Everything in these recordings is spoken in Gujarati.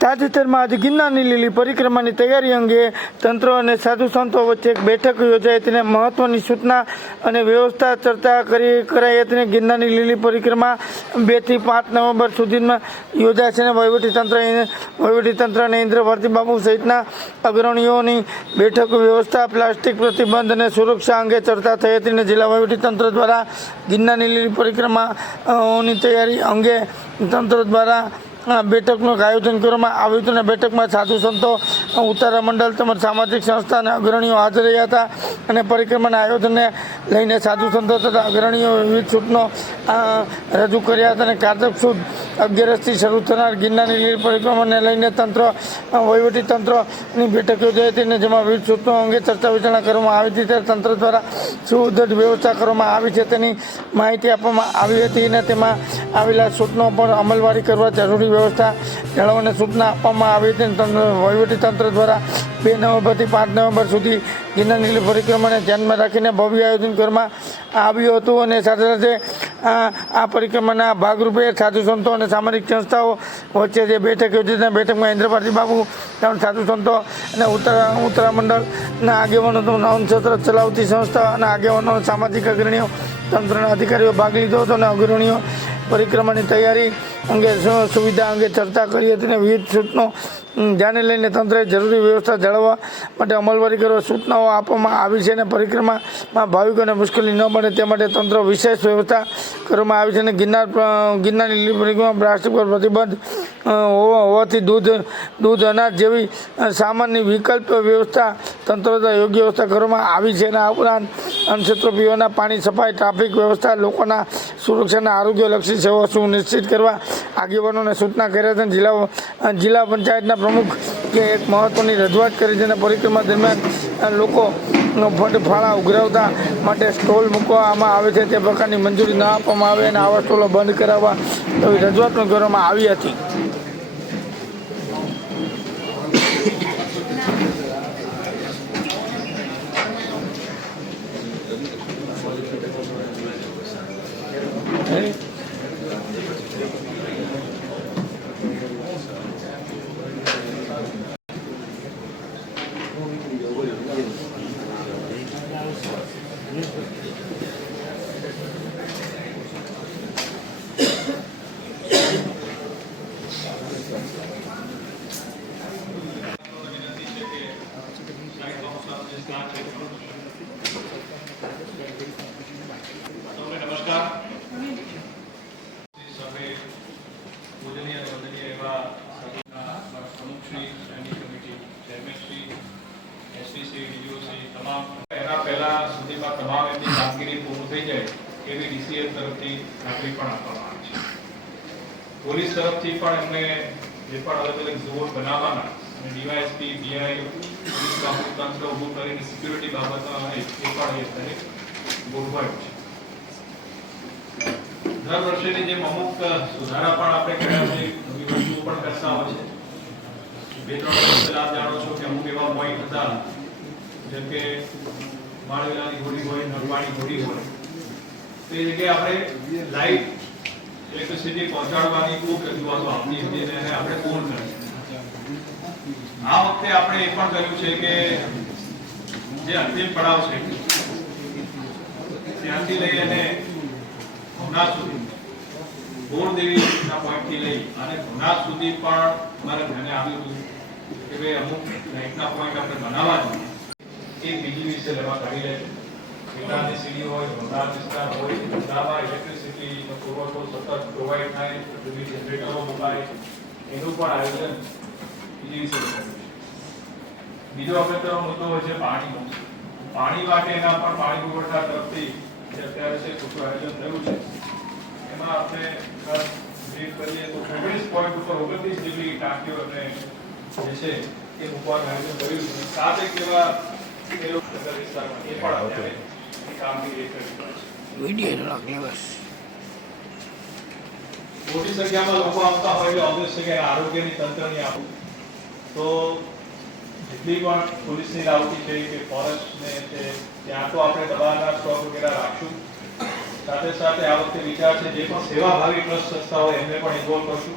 તાજેતરમાં આજે ગિરનારની લીલી પરિક્રમાની તૈયારી અંગે તંત્ર અને સાધુ સંતો વચ્ચે એક બેઠક યોજાઈ તેને મહત્વની સૂચના અને વ્યવસ્થા ચર્ચા કરાઈ હતી. ગિરનારની લીલી પરિક્રમા 2 થી 5 નવેમ્બર સુધીમાં યોજાશે અને વહીવટીતંત્ર અને ઇન્દ્રભારતી બાબુ સહિતના અગ્રણીઓની બેઠક વ્યવસ્થા, પ્લાસ્ટિક પ્રતિબંધ અને સુરક્ષા અંગે ચર્ચા થઈ હતી. જિલ્લા વહીવટીતંત્ર દ્વારા ગિરનારની લીલી પરિક્રમાની તૈયારી અંગે તંત્ર દ્વારા બેઠકનું આયોજન કરવામાં આવ્યું હતું અને બેઠકમાં સાધુ સંતો, ઉતારા મંડળ તેમજ સામાજિક સંસ્થાના અગ્રણીઓ હાજર રહ્યા હતા અને પરિક્રમાના આયોજનને લઈને સાધુ સંતો તથા અગ્રણીઓ વિવિધ સૂચનો રજૂ કર્યા હતા અને કાર્તક સુદ 11થી શરૂ થનાર ગિરનારની લીલી પરિક્રમાને લઈને વહીવટીતંત્રની બેઠક યોજાઈ હતી અને જેમાં વિવિધ સૂચનો અંગે ચર્ચા વિચારણા કરવામાં આવી હતી. ત્યારે તંત્ર દ્વારા સુદૃઢ વ્યવસ્થા કરવામાં આવી છે તેની માહિતી આપવામાં આવી હતી અને તેમાં આવેલા સૂચનો પર અમલવારી કરવા જરૂરી વ્યવસ્થા જાળવવાની સૂચના આપવામાં આવી હતી. વહીવટીતંત્ર દ્વારા 2 નવેમ્બરથી 5 નવેમ્બર સુધી ગિરનારની લીલી પરિક્રમાને ધ્યાનમાં રાખીને ભવ્ય આયોજન કરવામાં આવ્યું હતું અને સાથે સાથે આ પરિક્રમાના ભાગરૂપે સાધુ સંતો અને સામાજિક સંસ્થાઓ વચ્ચે જે બેઠક યોજી બેઠકમાં ઇન્દ્રભારતી બાબુ તેમજ સાધુ સંતો અને ઉત્તરા મંડળના આગેવાનો, નવનક્ષત્ર ચલાવતી સંસ્થા અને આગેવાનો, સામાજિક અગ્રણીઓ, તંત્રના અધિકારીઓ ભાગ લીધો હતો અને અગ્રણીઓ પરિક્રમાની તૈયારી અંગે સુવિધા અંગે ચર્ચા કરી હતી અને વિવિધ સૂચનો ધ્યાને લઈને તંત્રએ જરૂરી વ્યવસ્થા જાળવવા માટે અમલવારી કરવા સૂચનાઓ આપવામાં આવી છે અને પરિક્રમામાં ભાવિકોને મુશ્કેલી ન બને તે માટે તંત્ર વિશેષ વ્યવસ્થા કરવામાં આવી છે અને ગિરનારની લીલી પરિક્રમામાં પ્લાસ્ટિક પર પ્રતિબંધ હોવાથી દૂધ, અનાજ જેવી સામાન્ય વિકલ્પ વ્યવસ્થા તંત્ર દ્વારા યોગ્ય વ્યવસ્થા કરવામાં આવી છે અને આ ઉપરાંત અન્નક્ષેત્રો, પીવાના પાણી, સફાઈ, ટ્રાફિક વ્યવસ્થા, લોકોના સુરક્ષાના આરોગ્યલક્ષી સેવાઓ સુનિશ્ચિત કરવા આગેવાનોને સૂચના કર્યા હતા. જિલ્લા પંચાયતના પ્રમુખ કે એક મહત્વની રજૂઆત કરી છે અને પરિક્રમા દરમિયાન લોકોનો ફાળા ઉઘરાવતા માટે સ્ટોલ મૂકવામાં આવે છે તે પ્રકારની મંજૂરી ન આપવામાં આવે અને આવા સ્ટોલો બંધ કરાવવા એવી રજૂઆત પણ કરવામાં આવી હતી. નમસ્કાર. પૂજનીય વંદનીય એવા પ્રમુખશ્રી, સ્ટેન્ડિંગ કમિટી ચેરમેનશ્રી, એસપીશ્રી, ડીજીઓશ્રી તમામ એના પહેલા સુધીમાં તમામ એમની કામગીરી પૂર્ણ થઈ જાય એવી ડીસીએફ તરફથી ખાતરી પણ આપવામાં આવી છે. પોલીસ તરફથી પણ એમને જે પણ અલગ અલગ ઝોન બનાવવાના અને ડીવાયએસપી, બીઆઈ, પોલીસ તંત્ર ઊભું કરીને સિક્યુરિટી બાબતમાં એ પણ એ દરેક ગોઠવાયું છે. દર વર્ષેની જેમ અમુક સુધારા પણ આપણે કર્યા છે, નવી વસ્તુઓ પણ કરતા હોય છે. 2-3 વર્ષ પહેલા આપ જાણો છો કે અમુક એવા પોઈન્ટ હતા જેમ કે માળવેલાની હોડી હોય, નળવાણી હોડી હોય, તે જગ્યાએ આપણે લાઈટ ઇલેક્ટ્રિસિટી પહોંચાડવાની ખૂબ રજૂઆતો આપતી હતી અને આપણે પૂર્ણ કરી. આ વખતે આપણે એ પણ કર્યું છે કે જે અંતિમ પડાવ છે ત્યાંથી લઈ અને ભવનાથ સુધી, બોરદેવીના પોઈન્ટથી લઈ અને ભવનાથ સુધી પણ અમારા ધ્યાને આવ્યું હતું કે ભાઈ અમુક લાઇટના પોઈન્ટ આપણે બનાવવા જોઈએ. એ બીજી વિશે લેવા કાઢી લે છે. કેટલાની સીડી હોય, ભવનાથ વિસ્તાર હોય, બધામાં ઇલેક્ટ્રિસિટીનો પુરવઠો સતત પ્રોવાઈડ થાય, વિવિધ જનરેટરો મુકાય, એનું પણ આયોજન બીજી વિશે લેવાનું છે. બીજો અગત્યનો મુદ્દો હોય છે પાણીનો. પાણી માટે એના પણ પાણી પુરવઠા તરફથી જે અત્યારે છે ખોટું આયોજન થયું છે એમાં આપણે બ્રીફ કરીએ તો 19 પોઈન્ટ ઉપર 29 જેટલી ટાંકીઓ અને જે છે એ મૂકવાનું આયોજન કર્યું છે. 7 એવા એ લોકો વિસ્તારમાં એ પણ અત્યારે કામગીરી કરી રહ્યા છે. મોટી સંખ્યામાં લોકો આવતા હોય એટલે ઓબ્વિયસ છે કે આરોગ્યની તંત્રની આપવું તો જેટલી પણ પોલીસની રાવટી છે કે ફોરેસ્ટને છે ત્યાં તો આપણે દવાના સ્ટોક વગેરે રાખશું. સાથે સાથે આ વખતે વિચાર છે જે પણ સેવાભાવી ટ્રસ્ટ સંસ્થા હોય એમને પણ ઇન્વોલ્વ કરશું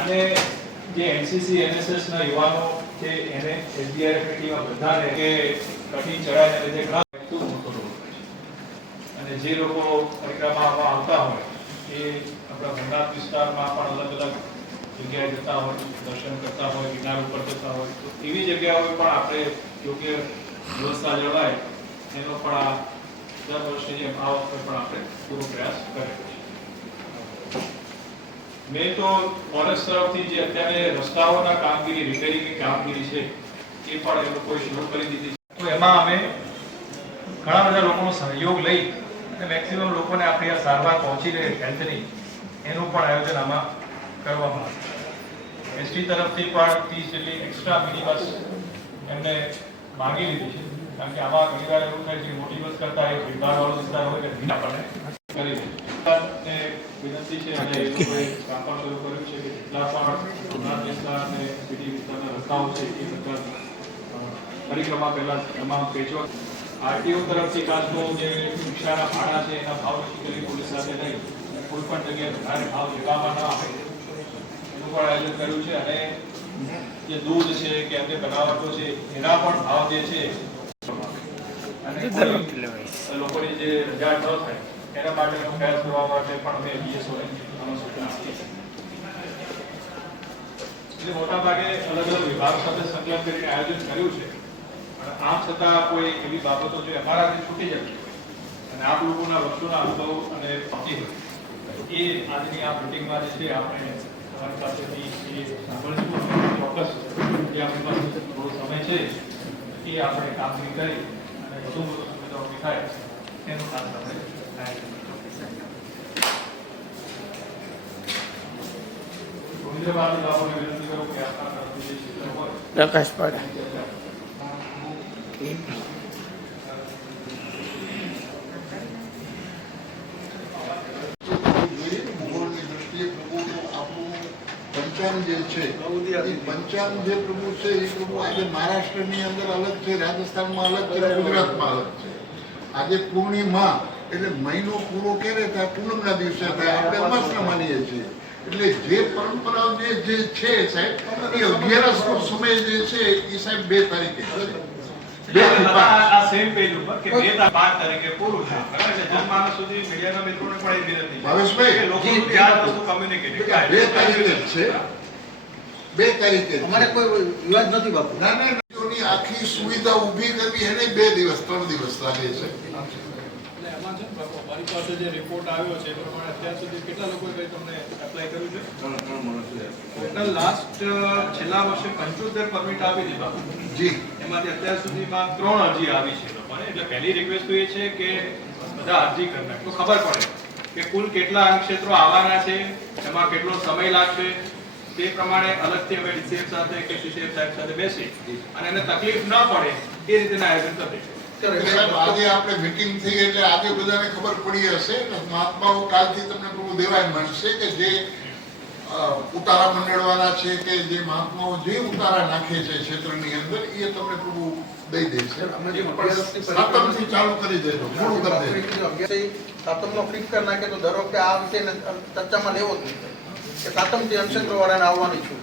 અને જે એનસીસી એનએસએસ ના યુવાનો છે એને એસડીઆરએફ ટીમમાં બધાને કે કઠિન ચઢાઈને લીધે ઘણા ખૂબ મોટો રોલ છે અને જે લોકો પરિક્રમામાં આવતા હોય એ આપણા ભંડાર વિસ્તારમાં પણ અલગ અલગ જગ્યાએ જતા હોય, દર્શન કરતા હોય, કિનાર ઉપર જતા હોય, તો એવી જગ્યાઓએ પણ આપણે યોગ્ય વ્યવસ્થા જળવાય એનો પણ આ દર વર્ષની જેમ આ વખતે પણ આપણે પૂરો પ્રયાસ કરેલો છે. મેં તો ફોરેસ્ટ તરફથી જે અત્યારે રસ્તાઓના કામગીરી, રિપેરિંગની કામગીરી છે એ પણ એ લોકોએ શરૂ કરી દીધી છે. તો એમાં અમે ઘણા બધા લોકોનો સહયોગ લઈ અને મેક્સિમમ લોકોને આપણી આ સારવાર પહોંચી રહે હેલ્થની એનું પણ આયોજન આમાં કરવામાં આવે. એસટી તરફથી પણ 30 જેટલી એક્સ્ટ્રા મિની બસ એમને માંગી લીધી છે, કારણ કે આમાં ઘણી વાર એવું થાય છે મોટી બસ કરતા એ ભીડભાડવાળો વિસ્તાર હોય એટલે આપણને કરી દે. વિનંતી છે અને એ લોકોએ કામ પણ શરૂ કર્યું છે કે જેટલા પણ સોમનાથ વિસ્તાર અને સિટી વિસ્તારના રસ્તાઓ છે એ બધા પરિક્રમા પહેલા તમામ પેચો આરટીઓ તરફથી ખાસ તો જે રિક્ષાના ભાડા છે એના ભાવ નક્કી કરી પોલીસ સાથે લઈ કોઈ પણ જગ્યાએ વધારે ભાવ લેવામાં ન આવે એનું પણ આયોજન કર્યું છે અને જે દૂધ છે કે અન્ય બનાવટો છે એના પણ ભાવ જે છે અને લોકોની જે રજા ન થાય એના માટેનો પ્રયાસ કરવા માટે પણ અમે બીએસઓને સૂચના આપી છે. એટલે મોટા ભાગે અલગ અલગ વિભાગ સાથે સંકલન કરીને આયોજન કર્યું છે, અને આમ છતાં કોઈ એવી બાબતો જે અમારાથી છૂટી જતી હોય અને આપ લોકોના વર્ષોના અનુભવ અને પહોંચી હોય એ આજની આ મિટિંગમાં જે છે આપણે તમારી પાસેથી એ સાંભળીશું. ચોક્કસ જે આપણી પાસે થોડો સમય છે એ આપણે કામગીરી કરી અને વધુ સુવિધાઓ ઊભી થાય એનું ખાસ આપણે આયોજન પ્રકાશ પડે. પંચાંગ જે છે એ પંચાંગ જે પ્રભુ છે એ પ્રભુ આજે મહારાષ્ટ્રની અંદર અલગ છે, રાજસ્થાનમાં અલગ છે, ગુજરાતમાં અલગ છે. આજે પૂર્ણિમા એટલે મહિનો પૂરો ક્યારે થાય? પૂનમના દિવસે થાય. આપણે અમાસના માનીએ છીએ. એટલે જે પરંપરાઓ જે છે સાહેબ એ 11નો સમય જે છે એ સાહેબ 2 તારીખે છે. 2 થી 5 આ સેમ પેજ ઉપર કે 2 થી 5 તારીખે પૂરું છે. બરાબર છે. જનમાનસ સુધી મીડિયાના મિત્રોને પણ એ વિનંતી છે ભાવેશભાઈ, કે લોકો સુધી આ વસ્તુ કમ્યુનિકેટ 2 તારીખે જ છે. 2 તારીખે અમારે કોઈ વિવાદ નથી બાપુ. નાની આખી સુવિધા ઊભી કરવી એને 2 દિવસ 3 દિવસ લાગે છે. એમાં છે બાપુ, મારી પાસે જે રિપોર્ટ આવ્યો છે એ પ્રમાણે અત્યાર સુધી કેટલા લોકોએ કઈ તમને એપ્લાય કર્યું છે? ટોટલ લાસ્ટ છેલ્લા વર્ષે 75 પરમિટ આપી દીધા જી, એમાંથી અત્યાર સુધીમાં 3 અરજી આવી છે લોકોને. એટલે પહેલી રિક્વેસ્ટ તો એ છે કે બધા અરજી કરી નાખે તો ખબર પડે કે કુલ કેટલા ક્ષેત્રો આવવાના છે, એમાં કેટલો સમય લાગશે. તે પ્રમાણે અલગથી અમે ડીસીએફ સાથે કે સીસીએફ સાહેબ સાથે બેસી અને એને તકલીફ ન પડે એ રીતેના આયોજન કરીશું. સાહેબ આજે આપણે મીટિંગ થઈ એટલે આજે બધાને ખબર પડી હશે કે મહાત્માઓ કાલથી તમને પ્રભુ દેવાય મળશે કે જે ઉતારા મંડળવાળા છે કે જે મહાત્માઓ જે ઉતારા નાખે છે ક્ષેત્રની અંદર એ તમને પ્રભુ દઈ દે છે. સાતમથી ચાલુ કરી દેજો, પૂરું કરી દેજો. સાતમનો ફિક્સ કરી નાખે તો દર વખતે આ વિષયને ચર્ચામાં લેવો જ નહીં કે સાતમથી અનક્ષેત્ર વાળાને આવવાની છું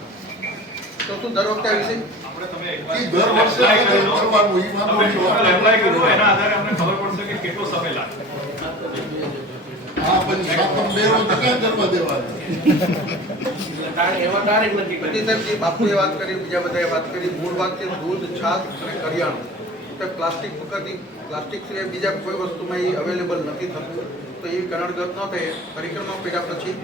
તો શું દર વખતે આ વિષય આપણે તમે એ દર વર્ષે કરવાનું એ વાંધો નહીં. એપ્લાય કર્યું એના આધારે અમને ખબર પડશે કે કેટલો સમય લાગે. હા, પછી સાતમ લેવો તો ક્યાં કરવા દેવાનું? બધી સાહેબ જે બાપુએ વાત કરી, બીજા બધાએ વાત કરી, મૂળ વાત છે દૂધ, છાશ અને કરિયાણું. તો પ્લાસ્ટિક વખતની પ્લાસ્ટિક સિવાય બીજા કોઈ વસ્તુમાં એ અવેલેબલ નથી થતું. તો એ કનડગત ન થાય. પરિક્રમા કર્યા પછી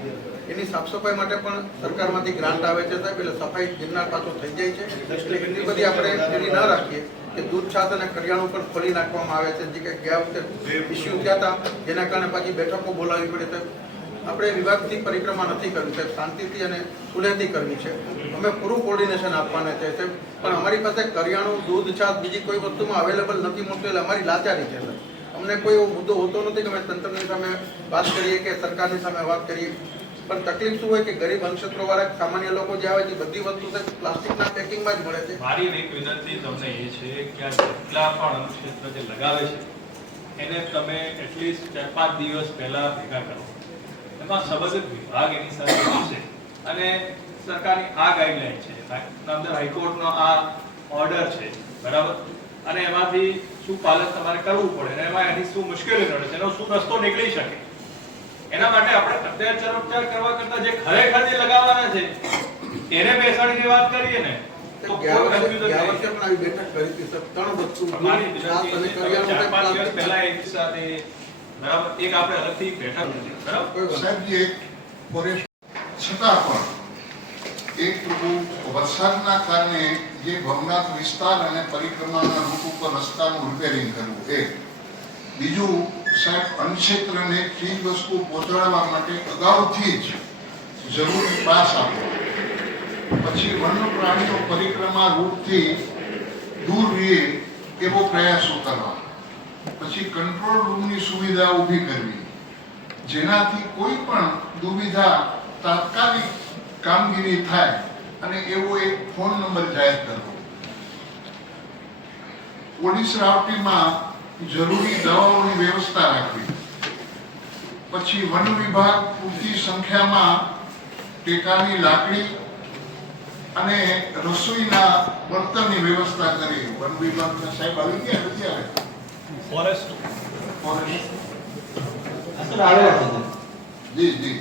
એની સાફ સફાઈ માટે પણ સરકારમાંથી ગ્રાન્ટ આવે છે સાહેબ, એટલે સફાઈ ગિરનાર પાછો થઈ જાય છે. એટલે એટલી બધી આપણે એની ન રાખીએ કે દૂધ, છાશ અને કરિયાણું પણ ખોલી નાખવામાં આવે છે, જે કંઈ ગયા વખતે ઇસ્યુ થયા હતા જેના કારણે પાછી બેઠકો બોલાવવી પડે. સાહેબ આપણે વિભાગથી પરિક્રમા નથી કરવી સાહેબ, શાંતિથી અને સુલેહથી કરવી છે. અમે પૂરું કોર્ડિનેશન આપવાના છે સાહેબ, પણ અમારી પાસે કરિયાણું, દૂધ, છાશ બીજી કોઈ વસ્તુમાં અવેલેબલ નથી મળતું એટલે અમારી લાચારી છે સાહેબ. અમને કોઈ એવો મુદ્દો હોતો નથી કે અમે તંત્રની સામે વાત કરીએ કે સરકારની સામે વાત કરીએ, પણ તકલીફ શું હોય કે ગરીબ અનક્ષેત્રો વાળા સામાન્ય લોકો જે આવે છે બધી વસ્તુ પ્લાસ્ટિકના પેકિંગમાં જ મળે છે. મારી એક વિનંતી તમને એ છે કે આ જેટલા પણ અનુક્ષેત્ર જે લગાવે છે એને તમે એટલીસ્ટ 4-5 દિવસ પહેલા ભેગા કરો. એમાં સંબંધિત વિભાગ એની સાથે આવશે અને સરકારની આ ગાઈડલાઈન છે, નામદાર હાઈકોર્ટનો આ ઓર્ડર છે, બરાબર, અને એમાંથી શું પાલન તમારે કરવું પડે અને એમાં એની શું મુશ્કેલી નડે છે, એનો શું રસ્તો નીકળી શકે, એના માટે આપણે અત્યાચાર ઉપચાર કરવા કરતા જે ખરેખર જે લગાવવાના છે એને બેસાડીને વાત કરીએ ને તો ગયા કોઈ વર્ષે confusion નહીં. પણ આવી બેઠક કરી હતી સર. 3 વસ્તુ મારી છાસ અને કરિયાણું 4-5 દિવસ પહેલા એક સાથે, બરાબર, એક આપણે અલગથી બેઠક હતી, બરાબર. કોઈ વાત સાહેબજી એક ફોરેસ્ટ છતાં પણ એક પ્રભુ વરસાદના કારણે જે ભવનાથ વિસ્તાર અને પરિક્રમાના રૂટ ઉપર રસ્તાનું રિપેરિંગ કરવું એક. બીજું સાહેબ અન્નક્ષેત્રને ચીજ વસ્તુ પહોંચાડવા માટે અગાઉથી જ જરૂરી પાસ આપવો. પછી વન્ય પ્રાણીઓ પરિક્રમા રૂટથી દૂર રહે એવો પ્રયાસો કરવા. પછી કંટ્રોલ રૂમની સુવિધા ઊભી કરવી જેનાથી કોઈ પણ દુવિધા તાત્કાલિક કામગીરી થાય અને એવો એક ફોન નંબર જાહેર કરવો. પોલીસ રાવટીમાં જરૂરી દવાઓની વ્યવસ્થા રાખવી. પછી વન વિભાગ પૂરતી સંખ્યામાં ટેકાની લાકડી અને રસોઈના બર્તનની વ્યવસ્થા કરી. વન વિભાગના સાહેબ આવી ગયા નથી આવે ફોરેસ્ટ જી જી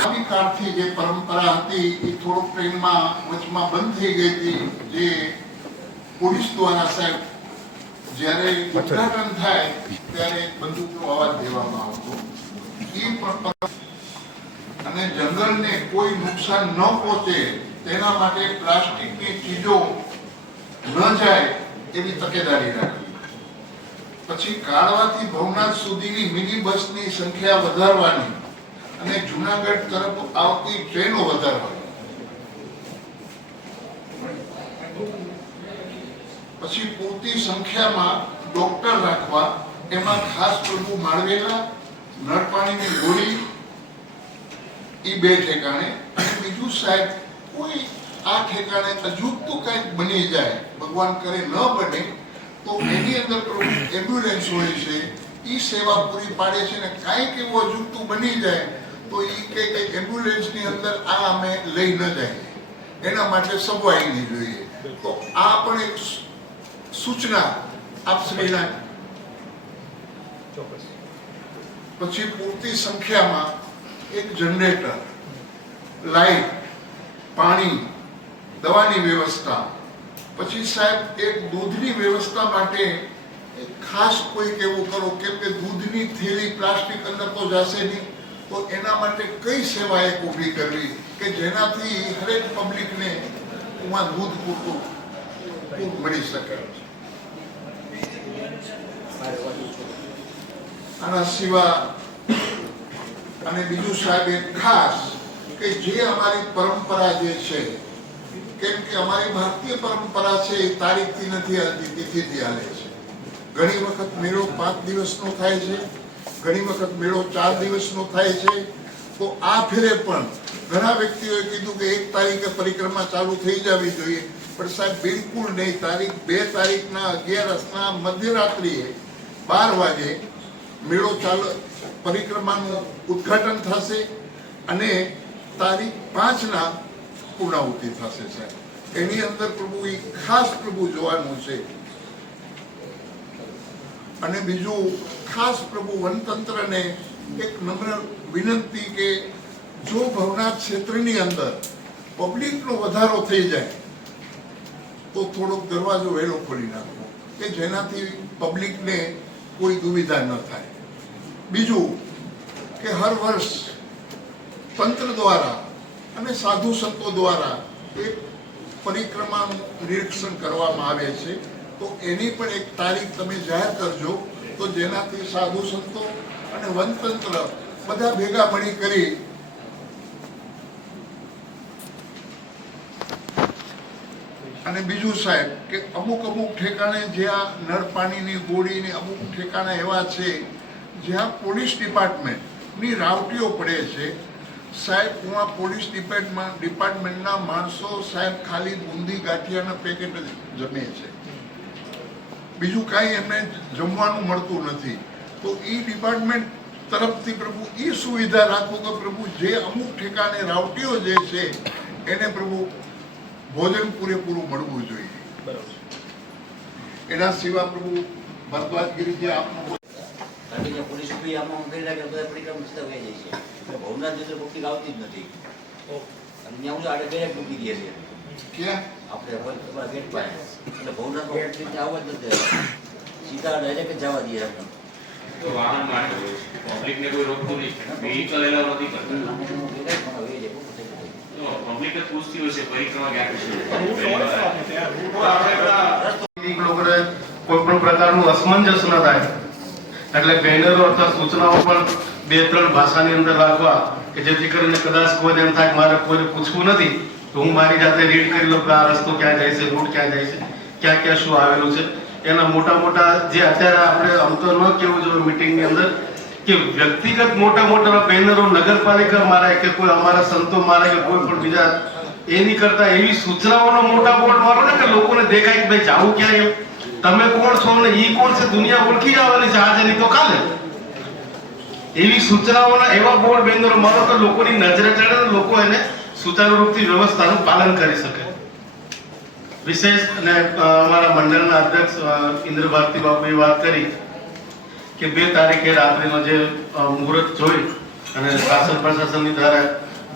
આવી કાળથી જે પરંપરા હતી એ થોડોક ટ્રેનમાં વચમાં બંધ થઈ ગઈ હતી. જે પોલીસ દ્વારા સાહેબ જ્યારે ઉદ્ઘાટન થાય ત્યારે બંદૂકનો અવાજ દેવામાં આવતો એ પણ અને જંગલને કોઈ નુકસાન ન પહોંચે તેના માટે પ્લાસ્ટિકની ચીજો ન જાય એવી તકેદારી રાખવી. પછી કાળવાથી ભવનાથ સુધીની મિની બસની સંખ્યા વધારવાની અને જુનાગઢ તરફ આવતી ટ્રેનો વધારવાની. પછી પૂરતી સંખ્યામાં ડોક્ટર રાખવા, એમાં ખાસ પ્રભુ માળવેલા, નળપાણીની ગોળી એ 2 ઠેકાણે. અને બીજું સાહેબ કોઈ આ ઠેકાણે અજુગતું કંઈક બની જાય, ભગવાન કરે ન બને, તો એની અંદર પ્રભુ એમ્બ્યુલન્સ હોય છે, એ સેવા પૂરી પાડે છે. ને કાંઈક એવું અજુગતું બની જાય તો એ કે એમ્બ્યુલન્સની અંદર આ અમે લઈ ન જાય, એના માટે સગવાઈ નહીં જોઈએ. તો આ પણ એક સૂચના આપશ્રીના. પછી પૂરતી સંખ્યામાં એક જનરેટર, લાઈટ, પાણી, દવાની વ્યવસ્થા. પછી સાહેબ એક દૂધની વ્યવસ્થા માટે એક ખાસ કોઈક એવું કરો, કેમ કે દૂધની થેલી પ્લાસ્ટિક અંદર તો જશે નહીં, તો એના માટે કઈ સેવા એક ઊભી કરવી કે જેનાથી હરેક પબ્લિકને એમાં દૂધ પૂરતું મળી શકે. આના સિવાય અને બીજું સાહેબ એક ખાસ કે જે અમારી પરંપરા જે છે, કેમ કે અમારી ભારતીય પરંપરા છે એ તારીખથી નથી હાલતી, તિથિથી હાલે છે. ઘણી વખત મેળો 5 દિવસનો થાય છે, ઘણી વખત મેળો 4 દિવસનો થાય છે. તો આ ફેરે પણ ઘણા વ્યક્તિઓએ કીધું કે 1 તારીખે પરિક્રમા ચાલુ થઈ જવી જોઈએ, પણ સાહેબ બિલકુલ નહીં. તારીખ 2 તારીખના 11ના મધ્યરાત્રિએ 12 વાગે મેળો ચાલુ, પરિક્રમાનું ઉદ્ઘાટન થશે અને તારીખ 5ના પૂર્ણાહુતિ થશે સાહેબ. એની અંદર પ્રભુ એ ખાસ પ્રભુ જોવાનું છે. અને બીજું ખાસ પ્રભુ વનતંત્રને એક નમ્ર વિનંતી કે જો ભવનાથ ક્ષેત્રની અંદર પબ્લિકનો વધારો થઈ જાય તો થોડોક દરવાજો વહેલો ખોલી નાખવો કે જેનાથી પબ્લિકને કોઈ દુવિધા ન થાય. બીજું કે હર વર્ષ તંત્ર દ્વારા અને સાધુ સંતો દ્વારા એક પરિક્રમાનું નિરીક્ષણ કરવામાં આવે છે. તો એની પણ એક તારીખ તમે જાહેર કરજો, તો જેનાથી સાધુ સંતો અને વનતંત્ર બધા ભેગા મળી કરી અને બીજું સાહેબ કે અમુક ઠેકાણે જ્યાં નળ પાણીની ગોળીને અમુક ઠેકાણા એવા છે જ્યાં પોલીસ ડિપાર્ટમેન્ટની રાવટીઓ પડે છે સાહેબ. હું આ પોલીસ ડિપાર્ટમેન્ટના માણસો સાહેબ ખાલી બુંદી ગાંઠિયાના પેકેટ જ જમે છે, બીજું કાંઈ એમને જમવાનું મળતું નથી. તો એ ડિપાર્ટમેન્ટ તરફથી પ્રભુ એ સુવિધા રાખો કે પ્રભુ જે અમુક ઠેકાણે રાવટીઓ જે છે એને પ્રભુ ભોજન પૂરેપૂરું મળવું જોઈએ. એના સિવાય પ્રભુ ભરદ્વાજગીરી જે આપનું પોલીસ બી આમાં કરી રાખે બધા પરિક્રમા સીધા વહી જાય છે એટલે ભવનાથ જતો પબ્લિક આવતી જ નથી અને ત્યાં હું આડે બેરેક મૂકી દે છે ક્યાં આપણે તમારા ગેટ પાસે એટલે ભવનાથ ગેટ રીતે આવવા જ નથી સીધા ડાયરેક્ટ જ જવા દઈએ આપણે તો વાહન માટે પબ્લિકને કોઈ રોકતું નહીં, વેહિકલ એલાવ નથી કરતા. પબ્લિક જ પૂછતી હોય છે પરિક્રમા ક્યાં લોકોને કોઈ પણ પ્રકારનું અસમંજસ ન થાય એટલે બેનરો અથવા સૂચનાઓ પણ 2-3 ભાષાની અંદર રાખવા કે જેથી કરીને કદાચ કોઈને એમ થાય કે મારે કોઈને પૂછવું નથી તો હું મારી જાતે રીડ કરી લઉં કે આ રસ્તો ક્યાં જાય છે, રૂટ ક્યાં જાય છે, ક્યાં ક્યાં શું આવેલું છે. એના મોટા મોટા જે અત્યારે આપણે આમ તો ન કહેવું જોઈએ મિટિંગની અંદર કે વ્યક્તિગત મોટા મોટા બેનરો નગરપાલિકા મારે કે કોઈ અમારા સંતો મારે કે કોઈ પણ બીજા એની કરતા એવી સૂચનાઓનો મોટા બોર્ડ મારો ને કે લોકોને દેખાય કે ભાઈ જાવું ક્યાં, તમે કોણ છો ને ઈ કોણ છે દુનિયા ઓળખી જવાની છે આજે નહીં તો કાલે. એવી સૂચનાઓના એવા બોર્ડ બેનરો મારો તો લોકોની નજરે ચડે ને લોકો એને સુચારુ રૂપથી વ્યવસ્થાનું પાલન કરી શકે. વિશેષ અને અમારા મંડળના અધ્યક્ષ ઇન્દ્ર ભારતી બાપુએ વાત કરી કે 2 તારીખે રાત્રિનો જે મુહૂર્ત જોઈ અને શાસન પ્રશાસનની દ્વારા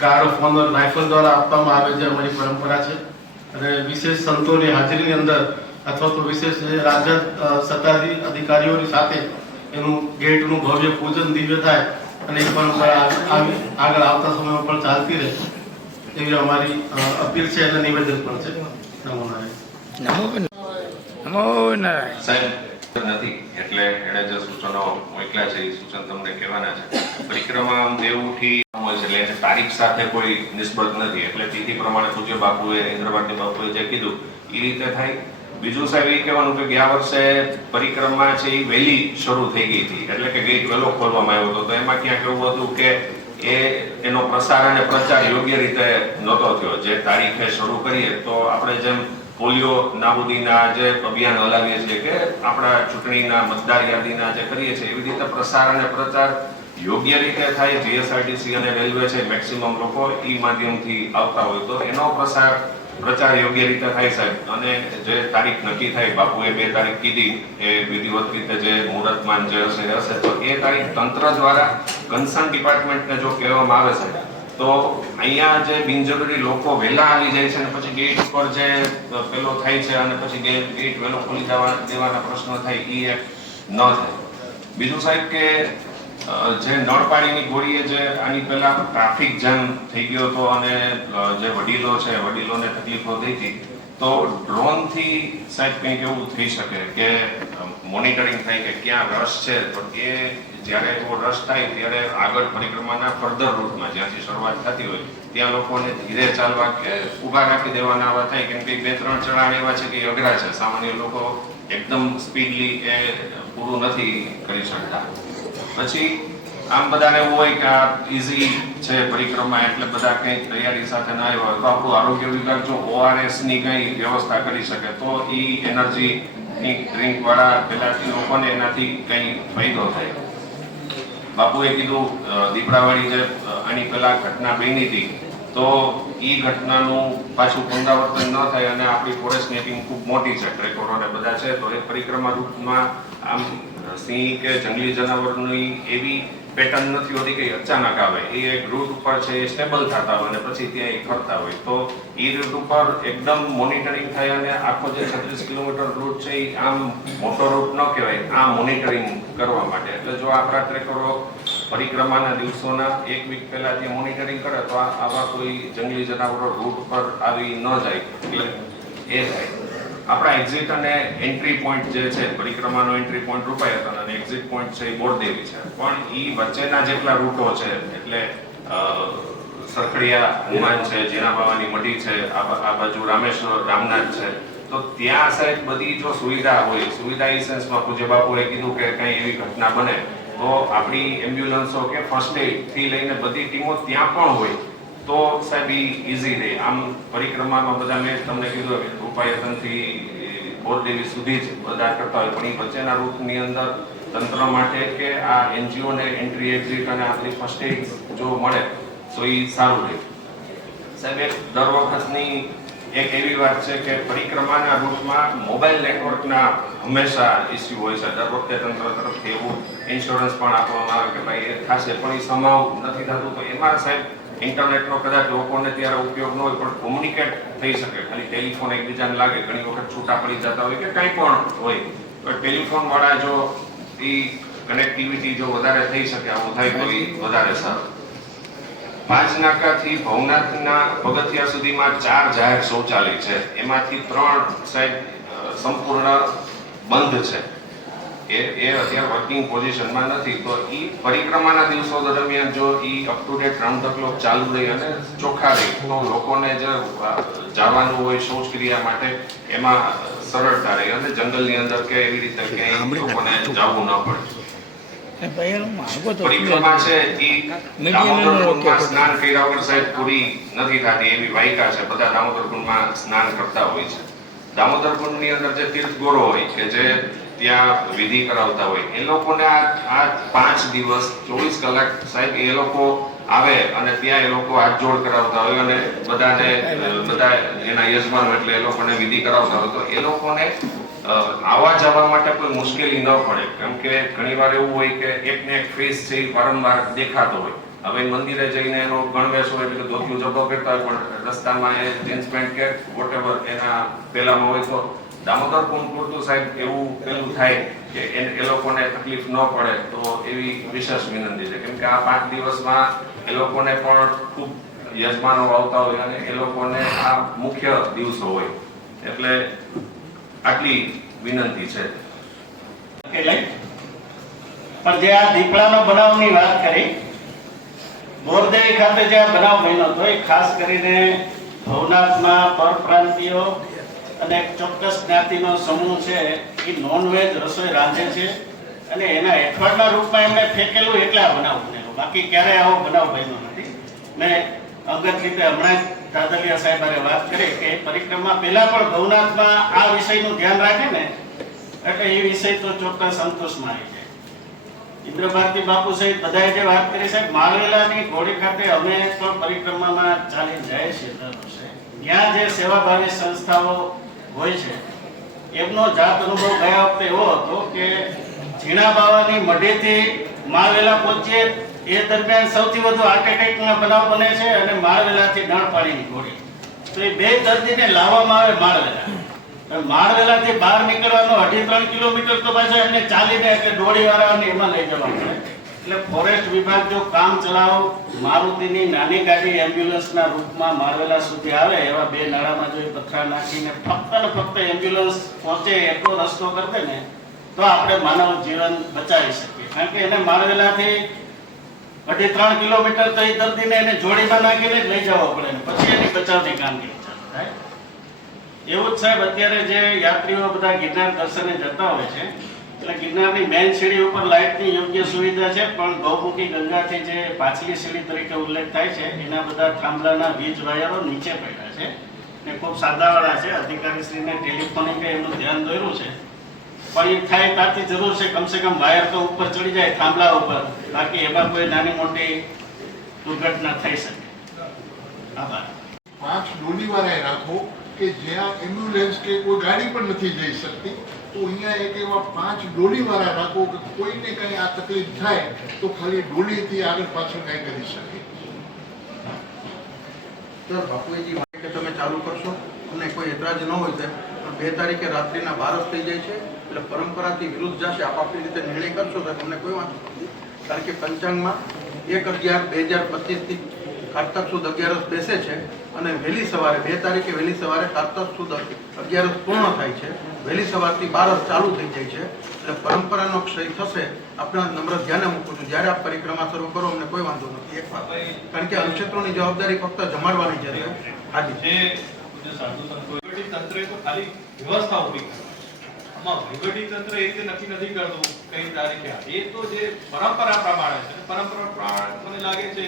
ગાર્ડ ઓફ ઓનર રાઇફલ દ્વારા આપવામાં આવે છે અમારી પરંપરા છે અને વિશેષ સંતોની હાજરીની અંદર અથવા તો વિશેષ રાજ્ય સત્તાધી અધિકારીઓની સાથે એનું ગેટનું ભવ્ય પૂજન દિવ્ય થાય અને એ પરંપરા આગળ આવતા સમયમાં પણ ચાલતી રહે એવી અમારી અપીલ છે અને નિવેદન પણ છે. નમો નારાયણ. નમો નારાયણ. સાહેબ નથી એટલે એને જે સૂચનો મોકલ્યા છે એ સૂચન તમને કહેવાના છે. પરિક્રમા દેવઉઠી હોય છે એટલે તારીખ સાથે કોઈ નિસ્બત નથી એટલે તિથિ પ્રમાણે પૂજ્ય બાપુએ ઇન્દ્ર ભારતી બાપુએ જે કીધું એ રીતે થાય. બીજું સાહેબ એ કહેવાનું કે ગયા વર્ષે પરિક્રમા છે એ વહેલી શરૂ થઈ ગઈ હતી એટલે કે ગેટ વહેલો ખોલવામાં આવ્યો હતો તો એમાં ક્યાંક એવું હતું કે એનો પ્રસાર અને પ્રચાર યોગ્ય રીતે નહોતો થયો. જે તારીખે શરૂ કરીએ તો આપણે જેમ પોલિયો નાબૂદીના જે અભિયાન હલાવીએ છીએ કે આપણા ચૂંટણીના મતદાર યાદીના જે કરીએ છીએ એવી રીતે પ્રસાર અને પ્રચાર યોગ્ય રીતે થાય. જીએસઆરટીસી અને રેલવે છે મેક્સિમમ લોકો એ માધ્યમથી આવતા હોય તો એનો પ્રચાર યોગ્ય રીતે થાય સાહેબ. અને જે તારીખ નક્કી થાય બાપુએ 2 તારીખ કીધી એ વિધિવત રીતે જે મુહૂર્તમાન જે હશે તો એ તારીખ તંત્ર દ્વારા કન્સર્ન ડિપાર્ટમેન્ટને જો કહેવામાં આવે છે તો અહીંયા જે બિનજરૂરી લોકો વહેલા આવી જાય છે અને પછી ગેટ ઉપર જે પેલો થાય છે અને પછી ગેટ વહેલો ખોલી દેવાના પ્રશ્નો થાય એ એક ન થાય. બીજું સાહેબ કે જે નળપાણીની ગોળીએ જે આની પહેલા ટ્રાફિક જામ થઈ ગયો હતો અને જે વડીલો છે વડીલોને તકલીફો થઈ હતી તો ડ્રોનથી સાહેબ કંઈક એવું થઈ શકે કે મોનિટરિંગ થાય કે ક્યાં રશ છે તો એ જ્યારે એવો રશ થાય ત્યારે આગળ પરિક્રમાના ફર્ધર રૂટમાં જ્યાંથી શરૂઆત થતી હોય ત્યાં લોકોને ધીરે ચાલવા કે ઊભા રાખી દેવાના આવા થાય કેમ કે 2-3 ચઢાણ એવા છે કે અઘરા છે. સામાન્ય લોકો એકદમ સ્પીડલી એ પૂરું નથી કરી શકતા. પછી આમ બધાને એવું હોય કે આ ઇઝી છે પરિક્રમા એટલે બધા કંઈ તૈયારી સાથે ના આવ્યા હોય તો આપણું આરોગ્ય વિભાગ જો ORS ની કંઈ વ્યવસ્થા કરી શકે તો એ એનર્જીની ડ્રિંક વાળા પહેલાથી લોકોને એનાથી કંઈ ફાયદો થાય. બાપુએ કીધું દીપડાવાળી જે આની પહેલા ઘટના બની હતી તો એ ઘટનાનું પાછું પુનરાવર્તન ન થાય અને આપણી ફોરેસ્ટની ટીમ ખૂબ મોટી છે ટ્રેકરો ને બધા છે તો એ પરિક્રમા રૂટમાં આમ સિંહ કે જંગલી જનાવરની એવી પેટર્ન નથી હોતી કે અચાનક આવે. એ એક રૂટ ઉપર છે એ સ્ટેબલ થતા હોય અને પછી ત્યાં એ ફરતા હોય તો એ રૂટ ઉપર એકદમ મોનિટરિંગ થાય અને આખો જે 36 કિલોમીટર રૂટ છે એ આમ મોટો રૂટ ન કહેવાય આ મોનિટરિંગ કરવા માટે. એટલે જો આપણા ટ્રેકરો પરિક્રમાના દિવસોના 1 વીક પહેલા ત્યાં મોનિટરિંગ કરે તો આવા કોઈ જંગલી જનાવરો રૂટ પર આવી ન જાય એટલે એ થાય. આપણા એક્ઝિટ અને એન્ટ્રી પોઈન્ટ જે છે પરિક્રમાનો એન્ટ્રી પોઈન્ટ રૂપાયતન અને એક્ઝિટ પોઈન્ટ છે એ બોરદેવી છે પણ એ વચ્ચેના જેટલા રૂટો છે એટલે સરખડિયા હનુમાન છે જીના બાવાની મઢી છે આ બાજુ રામેશ્વર રામનાથ છે તો ત્યાં સાહેબ બધી જો સુવિધા હોય સુવિધા એ સેન્સમાં પૂજ્ય બાપુએ કીધું કે કંઈ એવી ઘટના બને તો આપણી એમ્બ્યુલન્સો કે ફર્સ્ટ એડ થી લઈને બધી ટીમો ત્યાં પણ હોય તો સાહેબ ઈઝી રહે. આમ પરિક્રમામાં બધા મેં તમને કીધું રૂપાયતનથી બોરદેવી સુધી જ બધા કરતા હોય પણ એ વચ્ચેના રૂટની અંદર તંત્ર માટે કે આ NGO ને એન્ટ્રી એક્ઝિટ અને આપણી ફર્સ્ટ એડ જો મળે તો એ સારું રહે. સાહેબ, એક દર વખતની એક એવી વાત છે કે પરિક્રમાના રૂટમાં મોબાઈલ નેટવર્કના હંમેશા ઇસ્યુ હોય છે. દર વખતે તંત્ર તરફથી એવું ઇન્સ્યોરન્સ પણ આપવામાં આવે કે ભાઈ એ થશે, પણ એ સમાવ નથી થતું. તો એમાં સાહેબ ઇન્ટરનેટનો કદાચ લોકોને ત્યારે ઉપયોગ ન હોય પણ કોમ્યુનિકેટ થઈ શકે. ખાલી ટેલિફોન એકબીજાને લાગે, ઘણી વખત છૂટા પડી જતા હોય કે કંઈ પણ હોય, તો ટેલિફોન વાળા જો એ કનેક્ટિવિટી જો વધારે થઈ શકે, આવું થાય તો એ વધારે સારું. 5 નાકાથી ભવનાથના પગથિયા સુધીમાં 4 જાહેર શૌચાલય છે, એમાંથી 3 સાહેબ સંપૂર્ણ બંધ છે. એ અત્યારે વર્કિંગ પોઝિશનમાં નથી. તો એ પરિક્રમાના દિવસો દરમિયાન જો એ up to date round the clock ચાલુ રહી અને ચોખ્ખા રહી તો લોકોને જે જવાનું હોય શૌચક્રિયા માટે એમાં સરળતા રહી અને જંગલની અંદર કે એવી રીતે ક્યાંય લોકોને જવું ન પડે. પરિક્રમા છે એ દામોદર કુંડમાં સ્નાન કર્યા વગર સાહેબ પૂરી નથી થતી, એવી વાયકા છે. બધા દામોદર કુંડમાં સ્નાન કરતા હોય છે. દામોદર કુંડની અંદર જે તીર્થગોરો હોય કે જે ત્યાં વિધિ કરાવતા હોય, એ લોકોને આ 5 દિવસ 24 કલાક સાહેબ એ લોકો આવે અને ત્યાં એ લોકો હાથ જોડ કરાવતા હોય અને બધા એના યજમાનો એટલે એ લોકોને વિધિ કરાવતા હોય. તો એ લોકોને આવવા જવા માટે કોઈ મુશ્કેલી ન પડે. કેમ કે ઘણીવાર એવું હોય કે એકને એક ફેસ છે એ વારંવાર દેખાતો હોય. હવે મંદિરે જઈને એનો ગણવેશ હોય એટલે ધોતિયું જબ્બો પહેરતા હોય, પણ રસ્તામાં એ જીન્સ પેન્ટ કે વોટેવર એના પેલામાં હોય તો દામોદર કુંડ પૂરતું સાહેબ એવું પેલું થાય કે એ લોકોને તકલીફ ન પડે. તો એવી વિશેષ વિનંતી છે, કેમ કે આ 5 દિવસમાં એ લોકોને પણ ખૂબ યજમાનો આવતા હોય અને એ લોકોને આ મુખ્ય દિવસો હોય. એટલે આટલી વિનંતી છે. પણ જે આ દીપડાનો બનાવની વાત કરી, બોરદેવી ખાતે જે આ બનાવ બન્યો હતો એ ખાસ કરીને ભવનાથમાં પરપ્રાંતિયો અને એક ચોક્કસ જ્ઞાતિનો સમૂહ છે એ નોનવેજ રસોઈ રાંધે છે અને એના એઠવાડના રૂપમાં એમને ફેંકેલું એટલે આ બનાવ બનેલો. બાકી ક્યારેય આવો બનાવ બન્યો નથી. મેં અંગત રીતે હમણાં જ દાદલિયા સાહેબારે વાત કરી કે પરિક્રમા પહેલા પણ ભવનાથમાં આ વિષયનું ધ્યાન રાખે ને એટલે એ વિષય તો ચોક્કસ સંતોષમાં આવી જાય. ઇન્દ્રભારતી બાપુ સહિત બધાએ જે વાત કરી સાહેબ, માળવેલાની ઘોડી ખાતે અમે પણ પરિક્રમામાં ચાલી જાય છે દર વર્ષે. ત્યાં જે સેવાભાવી સંસ્થાઓ હોય છે એમનો જાત અનુભવ ગયા વખતે એવો હતો કે ઝીણા બાવાની મઢેથી માળવેલા પહોંચીએ એ દરમિયાન સૌથી વધુ હાર્ટ એટેકના બનાવ બને છે અને માળવેલાથી નળપાણીની ઘોડી. તો એ 2 દર્દીને લાવવામાં આવે માળવેલાથી બહાર નીકળવાનો 2.5-3 કિલોમીટર તો પાછા એમને ચાલીને એટલે દોડીવાળાને એમાં લઈ જવા પડે. એટલે ફોરેસ્ટ વિભાગ જો કામ ચલાવ મારુતિની નાની ગાડી એમ્બ્યુલન્સના રૂપમાં માળવેલા સુધી આવે, એવા 2 નાળામાં જો પથ્થર નાખીને ફક્ત ને ફક્ત એમ્બ્યુલન્સ પહોંચે એટલો રસ્તો કરી દે ને તો આપણે માનવ જીવન બચાવી શકીએ. કારણ કે એને માળવેલાથી 2.5-3 કિલોમીટર તો એ દર્દીને એને જોડીમાં નાખીને જ લઈ જવા પડે ને પછી એની બચાવની કામગીરી ચાલુ થાય. એવું જ સાહેબ અત્યારે જે યાત્રીઓ બધા ગિરનાર દર્શને જતા હોય છે એટલે ગિરનારની મેઇન સીડી ઉપર લાઇટની યોગ્ય સુવિધા છે, પણ ગૌમુખી ગંગાથી જે પાછલી સીડી તરીકે ઉલ્લેખ થાય છે એના બધા થાંભલાના વીજ વાયરો નીચે પડ્યા છે ને ખૂબ સાદાવાળા છે. અધિકારીશ્રીને ટેલિફોનિકે એનું ધ્યાન દોર્યું છે, પણ એ થાય તાતી જરૂર છે. કમસે કમ વાયર તો ઉપર ચડી જાય થાંભલા ઉપર, બાકી એમાં કોઈ નાની મોટી દુર્ઘટના થઈ શકે. આભાર. 5 ડોલીવાળા રાખો કે જ્યાં એમ્બ્યુલન્સ કે કોઈ ગાડી પણ નથી જઈ શકતી, તો અહીંયા એક એવા 5 ડોલીવાળા રાખો કે કોઈને કંઈ આ તકલીફ થાય તો ખાલી ડોલીથી આગળ પાછળ કંઈ કરી શકે. સર, બાપુજી માટે તમે ચાલુ કરશો અને કોઈ એતરાજ ન હોય તો 2 તારીખે રાત્રિના 12 થઈ જાય છે એટલે પરંપરાથી વિરુદ્ધ જશે. આપ આપણી રીતે નિર્ણય કરશો તો તમને કોઈ વાંધો નથી. કારણ કે પંચાંગમાં 1/11/2025 કારતક સુદ 11 બેસે છે અને વહેલી સવારે 2 તારીખે વહેલી સવારે કારતક સુદ 11 પૂર્ણ થાય છે. વહેલી સવારથી 12 ચાલુ થઈ જાય છે એટલે પરંપરાનો ક્ષય થશે. આપણે નમ્ર ધ્યાને મૂકું છું. જ્યારે આપ પરિક્રમા શરૂ કરો અમને કોઈ વાંધો નથી. એક વાત, કારણ કે અનુક્ષેત્રોની જવાબદારી ફક્ત જમાડવાની છે. હાજી, તંત્રે તો ખાલી વ્યવસ્થા ઉભી કરી. આમાં વહીવટી તંત્ર એ રીતે નક્કી નથી કરતું કઈ તારીખે. એ તો જે પરંપરા પ્રમાણે છે, પરંપરા પ્રમાણે મને લાગે છે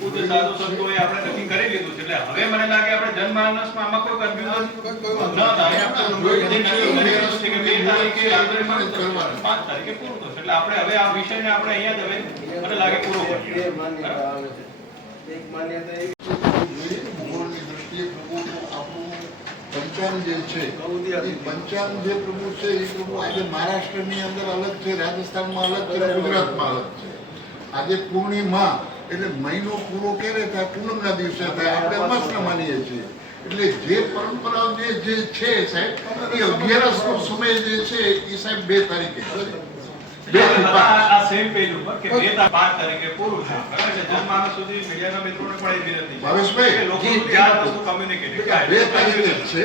પૂજ્ય સાધુ સંતોએ આપણે નક્કી કરી લીધું છે. એટલે હવે મને લાગે આપણે જનમાનસમાં આમાં કોઈ કન્ફ્યુઝન ન થાય. આપણે જે નક્કી કરી લીધું છે કે 2 તારીખે આપણે 5 તારીખે પૂરું થશે. એટલે આપણે હવે આ વિષયને આપણે અહીંયા જ હવે મને લાગે પૂરો કરીએ. એક માન્યતા એવી ભૂગોળની દ્રષ્ટિએ પ્રભુ આપણું પંચાંગ જે છે એ પંચાંગ જે પ્રભુ છે એ પ્રભુ આજે મહારાષ્ટ્રની અંદર અલગ છે, રાજસ્થાનમાં અલગ છે, ગુજરાતમાં અલગ છે. આજે પૂર્ણિમા એટલે મહિનો પૂરો ક્યારે થાય? પૂનમના દિવસે થાય. આપણે અમાસના માનીએ છીએ. એટલે જે પરંપરાઓ જે છે સાહેબ એ 11નો સમય જે છે એ સાહેબ 2 તારીખે છે. આ સેમ પેજ ઉપર કે 2 5 તારીખે પૂરું છે. બરાબર છે. જનમાનસ સુધી મીડિયાના મિત્રોને પણ એ વિનંતી છે ભાવેશભાઈ, કે લોકો સુધી આ વસ્તુ કમ્યુનિકેટ થાય. 2 તારીખે જ છે.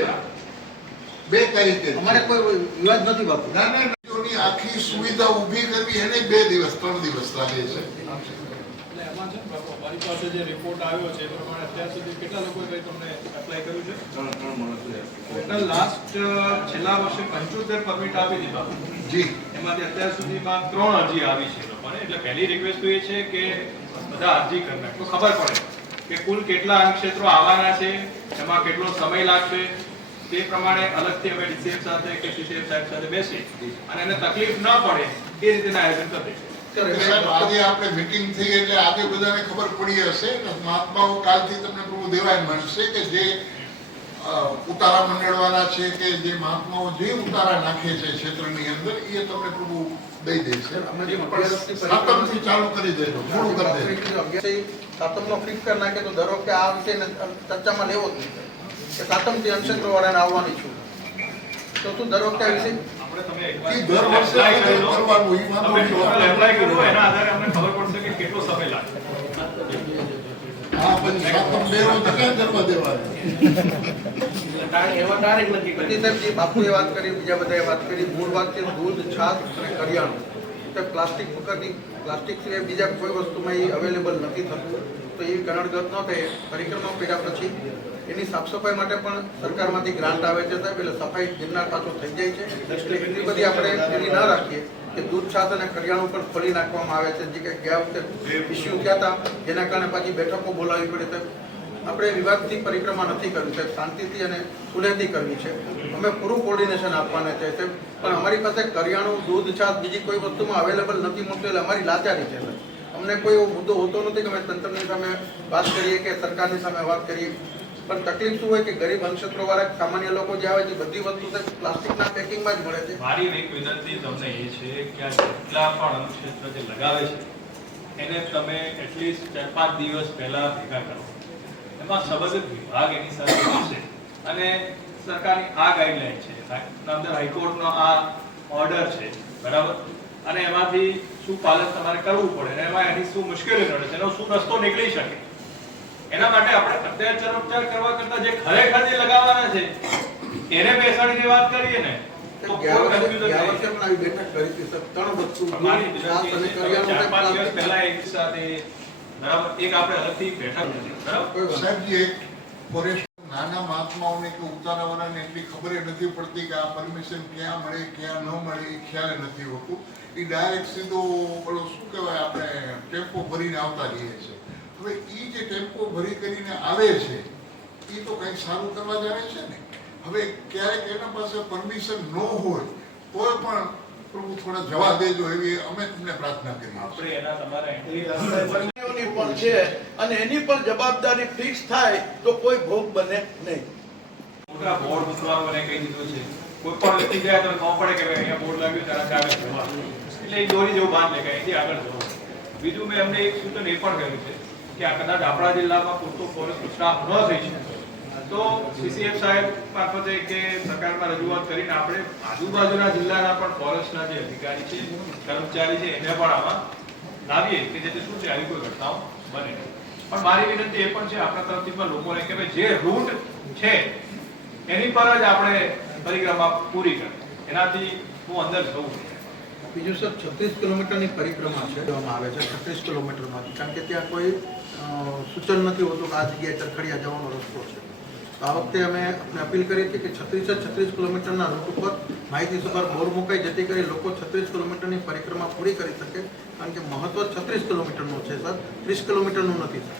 2 તારીખે જ છે. અમારે કોઈ વિવાદ નથી બાપુ. ના ના નદીઓની આખી સુવિધા ઊભી કરવી એને 2 દિવસ 3 દિવસ લાગે છે. એટલે એમાં છે ને બાપુ, અમારી પાસે જે રિપોર્ટ આવ્યો છે એ પ્રમાણે અત્યાર સુધી કેટલા લોકોએ કઈ તમને એપ્લાય કર્યું છે? ટોટલ લાસ્ટ છેલ્લા વર્ષે 75 પરમિટ આપી દીધા. જી એમાંથી અત્યાર સુધીમાં 3 અરજી આવી છે લોકોને. એટલે પહેલી રિક્વેસ્ટ તો એ છે કે બધા અરજી કરી નાખે તો ખબર પડે કે કુલ કેટલા અન્નક્ષેત્રો આવવાના છે, એમાં કેટલો સમય લાગશે. તે પ્રમાણે અલગથી અમે ડીસીએફ સાથે કે સીસીએફ સાહેબ સાથે બેસી અને એને તકલીફ ન પડે એ રીતેના આયોજન કરીએ. સાહેબ આજે આપણે મીટિંગ થઈ એટલે આજે બધાને ખબર પડી હશે ને મહાત્માઓ કાલથી તમને પ્રભુ દેવાય મળશે કે જે ઉતારા મંડળવાળા છે કે જે મહાત્માઓ જે ઉતારા નાખે છે ક્ષેત્રની અંદર એ તમને પ્રભુ દઈ દેશે. સાતમથી ચાલુ કરી દેજો, પૂરું કરી દેજો. સાતમનો ફિક્સ કરી નાખે તો દર વખતે આ વિષયને ચર્ચામાં લેવો જ નહીં કે સાતમથી અન્નક્ષેત્રો વાળાને આવવાની છું તો તું દર વખતે આ વિષય આપણે તમે એ એકવાર દર વર્ષે apply કરો. કરવાનું એ વાંધો તમે ટોટલ નહીં. એપ્લાય કરો એના આધારે અમને ખબર પડશે કે કેટલો સમય લાગશે. હા પછી સાતમ 2 રોજ ક્યાં કરવા દેવાનું? જે બાપુએ વાત કરી, બીજા બધાએ વાત કરી, મૂળ વાત છે દૂધ, છાશ અને કરિયાણું. તો પ્લાસ્ટિક વખતની પ્લાસ્ટિક સિવાય બીજા કોઈ વસ્તુમાં એ અવેલેબલ નથી થતું. તો એ કનડગત ન થાય. પરિક્રમા કર્યા પછી એની સાફ સફાઈ માટે પણ સરકારમાંથી ગ્રાન્ટ આવે છે સાહેબ. એટલે સફાઈ ગિરનાર પાછો થઈ જાય છે. એટલે એટલી બધી આપણે એની ના રાખીએ કે દૂધ, છાશ અને કરિયાણું પણ ખોલી નાખવામાં આવે છે. જે કે ગયા વખતે ઇસ્યુ થયા હતા જેના કારણે પાછી બેઠકો બોલાવવી પડી. સાહેબ આપણે વિવાદથી પરિક્રમા નથી કરવી સાહેબ, શાંતિથી અને સુલેહથી કરવી છે. અમે પૂરું કોર્ડિનેશન આપવાના છે સાહેબ. પણ અમારી પાસે કરિયાણું, દૂધ, છાશ બીજી કોઈ વસ્તુમાં અવેલેબલ નથી મળતું એટલે અમારી લાચારી છે સાહેબ. અમને કોઈ એવો મુદ્દો હોતો નથી કે અમે તંત્રની સામે વાત કરીએ કે સરકારની સામે વાત કરીએ. પણ તકલીફ શું હોય કે ગરીબ અન્નક્ષેત્રો વાળા સામાન્ય લોકો જે આવે છે બધી વસ્તુ સાહેબ પ્લાસ્ટિકના પેકિંગમાં જ મળે છે. મારી એક વિનંતી તમને એ છે કે આ જેટલા પણ અન્નક્ષેત્ર જે લગાવે છે એને તમે એટલીસ્ટ 4-5 દિવસ પહેલા ભેગા કરો. એમાં સંબંધિત વિભાગ એની સાથે હશે અને સરકારની આ ગાઈડલાઈન છે, નામદાર હાઈકોર્ટનો આ ઓર્ડર છે, બરાબર. અને એમાંથી શું પાલન તમારે કરવું પડે અને એમાં એની શું મુશ્કેલી નડે છે, એનો શું રસ્તો નીકળી શકે. એના માટે આપણે અત્યાચાર ઉપચાર કરવા કરતા જે ખરેખર જે લગાવવાના છે એને બેસાડીને વાત કરીએ ને તો કોઈ કન્ફ્યુઝન ગયા વર્ષે નહીં. પણ આવી બેઠક કરી હતી સાહેબ. 3 વસ્તુ મારી દૂધ, છાશ અને વિનંતી છે કે કરિયાણું 4-5 દિવસ સાહેબ પહેલા એક સાથે, બરાબર, એક આપણે અલગથી બેઠક કરી, બરાબર. કોઈ વાંધો સાહેબજી એક ફોરેસ્ટ નાના મહાત્માઓને કે ઉતારાવાળાને એટલી ખબર નથી પડતી કે આ પરમિશન ક્યાં મળે ક્યાં ન મળે એ ખ્યાલ નથી હોતું. એ ડાયરેક્ટ સીધો પેલો શું કહેવાય આપણે ટેમ્પો ભરીને આવતા રહીએ છે. હવે એ જે ટેમ્પો ભરી કરીને આવે છે એ તો કંઈક સારું કરવા જ આવે છે ને. હવે ક્યારેક એના પાસે પરમિશન ન હોય તોય પણ પ્રભુ થોડા જવા દેજો એવી અમે તમને પ્રાર્થના કરીએ. આપણે એના તમારા બંનેઓની પણ છે અને એની પણ જવાબદારી ફિક્સ થાય તો કોઈ ભોગ બને નહીં. મોટા બોર્ડ મૂકવાનું મને કહી દીધું છે. કોઈ પણ વ્યક્તિ જાય તો ખબર પડે કે ભાઈ અહીંયા બોર્ડ લાગ્યું ત્યારે આગળ જવાનું. એટલે એ દોરી જેવું બાંધ લે કે અહીંથી આગળ જવું. બીજું મેં એમને એક સૂચન એ પણ કર્યું છે કે આ કદાચ આપણા જિલ્લામાં પૂરતો ફોરેસ્ટ સ્ટાફ ન થઈ શકે તો સીસીએફ સાહેબ મારફતે કે સરકારમાં રજૂઆત કરીને આપણે આજુબાજુના જિલ્લાના પણ ફોરેસ્ટના જે અધિકારી છે, કર્મચારી છે એને પણ આમાં લાવીએ કે જેથી શું છે આવી કોઈ ઘટનાઓ બને નહીં. પણ મારી વિનંતી એ પણ છે આપણા તરફથી પણ લોકોને કે ભાઈ જે રૂટ છે એની પર જ આપણે પરિક્રમા પૂરી કરીએ, એનાથી હું અંદર જવું નહીં. બીજું સર 36 કિલોમીટરની પરિક્રમા છે કરવામાં આવે છે 36 કિલોમીટરમાંથી. કારણ કે ત્યાં કોઈ સૂચન નથી હોતું કે આ જગ્યાએ ચરખડિયા જવાનો રસ્તો છે. તો આ વખતે અમે આપણે અપીલ કરી હતી કે 36 કિલોમીટરના રૂટ ઉપર માહિતીસભર બોર મુકાય, જેથી કરી લોકો 36 કિલોમીટરની પરિક્રમા પૂરી કરી શકે, કારણ કે મહત્વ 36 કિલોમીટરનું છે સર, 30 કિલોમીટરનું નથી સર.